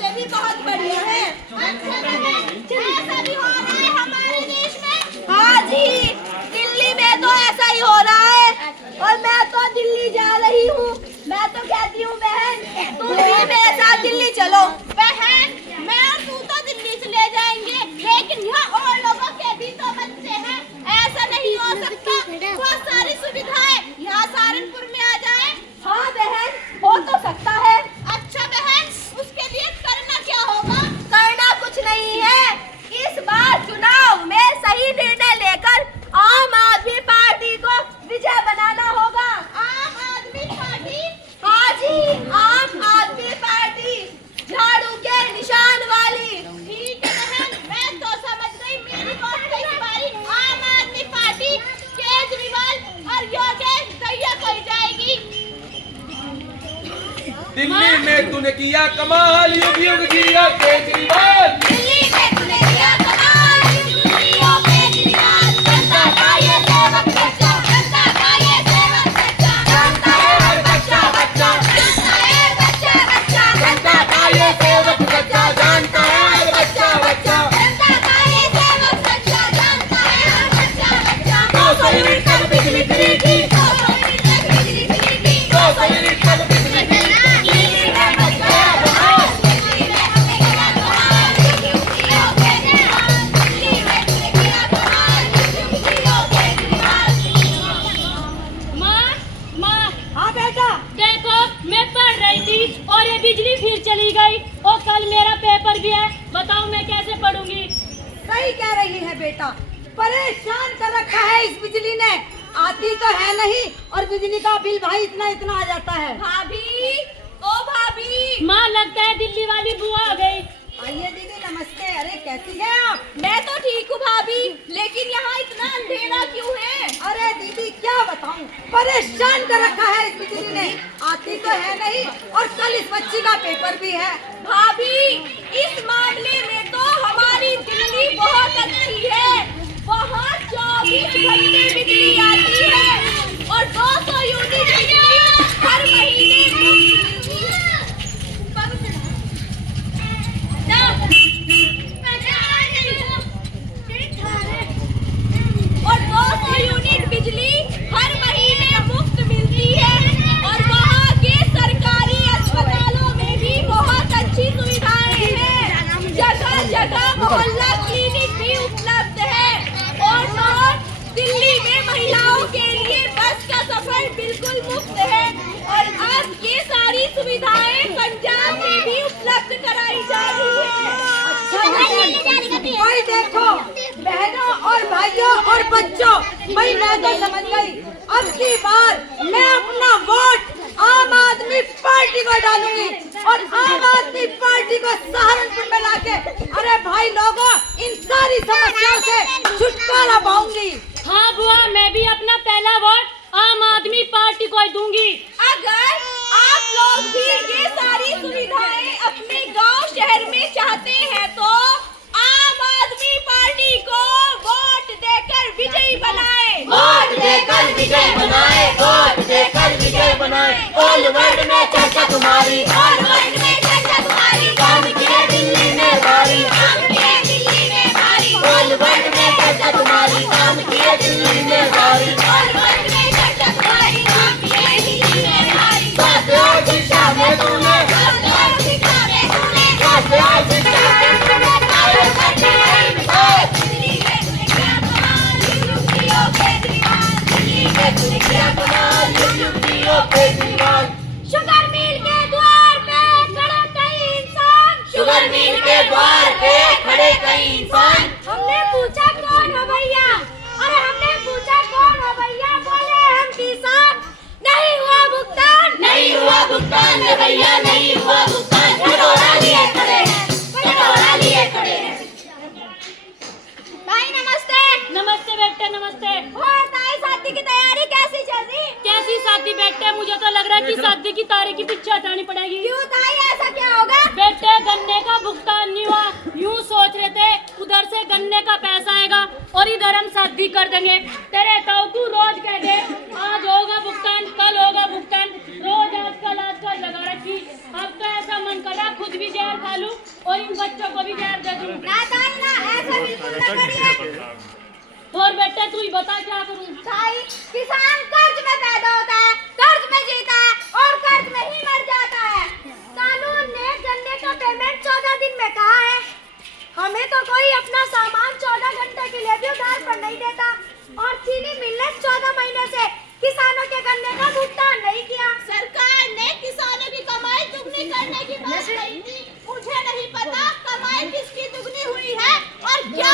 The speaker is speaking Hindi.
से भी बहुत बढ़िया है। ऐसा भी हो रहा है हमारे देश में। हाँ जी, दिल्ली में तो ऐसा ही हो रहा है और मैं तो दिल्ली जा रही हूँ। मैं तो कहती हूँ बहन तुम भी मेरे साथ दिल्ली चलो। बहन मैं और तू तो दिल्ली चले जाएंगे, लेकिन यहाँ और लोगों के भी तो बच्चे हैं। ऐसा नहीं हो सकता। बहुत सारी सुविधाएं यहाँ सहारनपुर में आ जाए। हाँ बहन हो तो सकता है। अच्छा बहन उसके लिए करना क्या होगा? करना कुछ नहीं है, इस बार चुनाव में सही निर्णय लेकर आम आदमी पार्टी को विजय बनाना होगा। आम आदमी पार्टी? हाँ जी, आम आदमी पार्टी, झाड़ू के निशान वाली। ठीक है बहन मैं तो समझ गई। मेरी वोट तो इस बारी आम आदमी पार्टी, केजरीवाल और योगेश दहिया को ही जाएगी। दिल्ली में तूने किया कमाल, युग युग जिया केजरीवाल। दिल्ली में तूने किया कमाल, युग युग जिया केजरीवाल। जनता का ये सेवक सच्चा, जनता का ये सेवक सच्चा, जनता है हर बच्चा बच्चा, जनता है बच्चा बच्चा, जनता का ये सेवक सच्चा, जानता है हर बच्चा बच्चा। जनता का ये सेवक सच्चा, जानता है हर बच्चा बच्चा। 200 यूनिट तक बिजली फ्री की, 200 यूनिट तक बिजली फ्री की, 200 यूनिट तक बिजली फ्री की। और ये बिजली फिर चली गई और कल मेरा पेपर भी है, बताओ मैं कैसे पढ़ूंगी? सही कह रही है बेटा, परेशान कर रखा है इस बिजली ने। आती तो है नहीं और बिजली का बिल भाई इतना इतना आ जाता है। भाभी ओ भाभी। माँ लगता है दिल्ली वाली बुआ आ गई। आइए दीदी नमस्ते। अरे कैसी है आप? मैं तो ठीक हूँ भाभी, लेकिन यहाँ इतना अंधेरा क्यों है? अरे दीदी क्या बताऊं, परेशान कर रखा है इस बिजली ने। आती तो है नहीं और कल इस बच्ची का पेपर भी है। भाभी इस मामले में तो हमारी दिल्ली बहुत अच्छी है। वहाँ 24 घंटे बिजली आती है और 200 यूनिट बिजली हर महीने मुफ्त मिलती है। और 200 यूनिट बिजली हर महीने मुफ्त मिलती है और वहाँ के सरकारी अस्पतालों में भी बहुत अच्छी सुविधाएं हैं। जगह जगह मोहल्ला क्लिनिक भी उपलब्ध है और दिल्ली में महिलाओं के लिए बस का सफर बिल्कुल मुफ्त है और अब ये सारी सुविधाएं पंजाब में भी उपलब्ध कराई जा रही है। भाई देखो बहनों और भाइयों और बच्चों, भाई मैं तो समझ गई, अब की बार मैं अपना वोट आम आदमी पार्टी को डालूंगी और आम आदमी पार्टी को सहारनपुर में लाके अरे भाई लोगों इन सारी समस्याओं से छुटकारा पाऊंगी। हाँ बुआ मैं भी अपना पहला वोट आम आदमी पार्टी को ही दूंगी। अगर आप लोग भी ये सारी सुविधाएं अपने गांव शहर में चाहते हैं तो आम आदमी पार्टी को वोट देकर विजयी बनाएं। वोट देकर विजय बनाए, वोट देकर विजय बनाए। ऑल वर्ल्ड में चर्चा तुम्हारी, और वर्ल्ड में चर्चा तुम्हारी। काम किए दिल्ली में भारी, काम किए दिल्ली में भारी। ऑल वर्ल्ड में चर्चा तुम्हारी, काम किए दिल्ली में भारी। और वर्ल्ड में चर्चा तुम्हारी। काम किए दिल्ली में भारी। स्वास्थ्य और शिक्षा में तूने, स्वास्थ्य और शिक्षा में तूने, स्वास्थ्य और शिक्षा में तूने कायल करके नहीं मिटाए। दिल्ली में तूने किया कमाल, युग जियो केजरीवाल। दिल्ली में तूने किया कमाल, युग युग जियो केजरीवाल। शुगर मिल के द्वार पे खड़े कई इंसान। शुगर मिल के द्वार पे खड़े कई इंसान। हमने पूछा कौन हो भैया, अरे हमने पूछा कौन हो भैया, बोले हम किसान। नहीं हुआ भुगतान, नहीं हुआ भुगतान रे भैया, नहीं हुआ भुगतान। कटोरा लिए खड़े हैं, कटोरा लिए खड़े हैं। भाई नमस्ते। नमस्ते बेटे नमस्ते। और ताई शादी की तैयारी कैसी चल रही? कैसी शादी बेटे, मुझे तो लग रहा है कि शादी की तारीख की पीछे हटानी पड़ेगी। क्यों ताई, ऐसा क्या होगा? बेटे गन्ने का भुगतान नहीं हुआ, यूं सोच रहे थे उधर से गन्ने का पैसा आएगा और इधर हम शादी कर देंगे। तेरे ताऊ को रोज कह दे आज होगा भुगतान, कल होगा भुगतान, रोज आजकल लगा रखी। अब तो ऐसा मन कर रहा खुद भी जहर खा लूं और इन बच्चों को भी जहर दे दूं। ना ताई ना, ऐसा बिल्कुल ना करिए। और बेटे तू ही बता क्या करूं? ताई, किसान कर्ज में पैदा होता है, कर्ज में जीता है और कर्ज में ही मर जाता है। कानून ने गन्ने का पेमेंट 14 दिन में कहा है। हमें तो कोई अपना सामान 14 घंटे के लिए भी उधार पर नहीं देता और चीनी मिल ने 14 महीने से किसानों के गन्ने का भुगतान नहीं किया। सरकार ने किसानों की कमाई दुगनी करने की बात कही थी। मुझे नहीं पता कमाई किसकी दुगनी हुई है और क्या